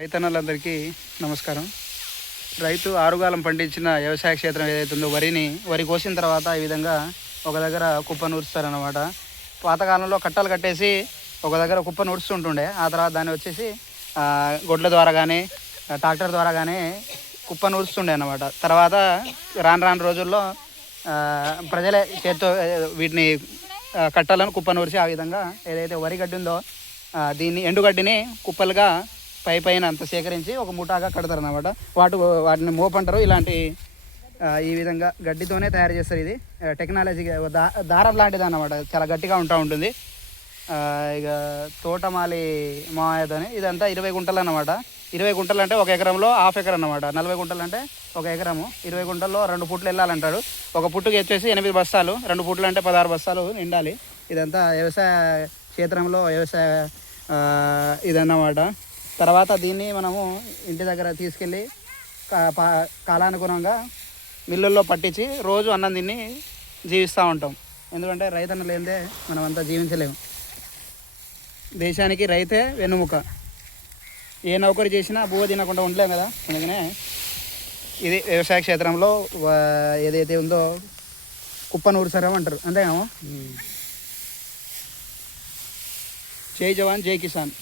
రైతన్నలందరికీ నమస్కారం. రైతు ఆరుగాలం పండించిన వ్యవసాయ క్షేత్రం ఏదైతే ఉందో వరి కోసిన తర్వాత ఈ విధంగా ఒక దగ్గర కుప్ప నూరుస్తారనమాట. పాతకాలంలో కట్టలు కట్టేసి ఒక దగ్గర కుప్ప నూరుస్తుంటుండే. ఆ తర్వాత దాన్ని వచ్చేసి గొడ్ల ద్వారా కానీ ట్రాక్టర్ ద్వారా కానీ కుప్ప నూరుస్తుండే అనమాట. తర్వాత రాను రోజుల్లో ప్రజలే చేత్తో వీటిని కట్టలను కుప్ప నూరిసి ఆ విధంగా ఏదైతే వరి గడ్డి ఉందో దీన్ని ఎండుగడ్డిని కుప్పలుగా పైన అంత సేకరించి ఒక ముఠాగా కడతారు అన్నమాట. వాటిని మోపంటారు. ఇలాంటి ఈ విధంగా గడ్డితోనే తయారు చేస్తారు. ఇది టెక్నాలజీ దారం లాంటిది అన్నమాట. చాలా గట్టిగా ఉంటుంది. ఇక తోటమాలి మాయదని ఇదంతా 20 గుంటలు అన్నమాట. 20 గుంటలు అంటే 1 ఎకరంలో హాఫ్ ఎకర్ అన్నమాట. 40 గుంటలు అంటే 1 ఎకరము. 20 గుంటల్లో 2 పుట్లు వెళ్ళాలంటాడు. ఒక పుట్టుకి వచ్చేసి 8 బస్తాలు, 2 పుట్లు అంటే 16 బస్తాలు నిండాలి. ఇదంతా వ్యవసాయ క్షేత్రంలో వ్యవసాయ ఇదన్నమాట. తర్వాత దీన్ని మనము ఇంటి దగ్గర తీసుకెళ్ళి కాలానుగుణంగా మిల్లుల్లో పట్టించి రోజు అన్నం తిని జీవిస్తూ ఉంటాం. ఎందుకంటే రైతన్న లేనిదే మనం అంతా జీవించలేము. దేశానికి రైతే వెన్నుముక. ఏ నౌకరి చేసినా బువ్వ తినకుండా ఉండలేం కదా. అందుకనే ఇది వ్యవసాయ క్షేత్రంలో ఏదైతే ఉందో కుప్ప నూరుసరం అంటారు. అంతేనా? జై జవాన్ జై కిసాన్.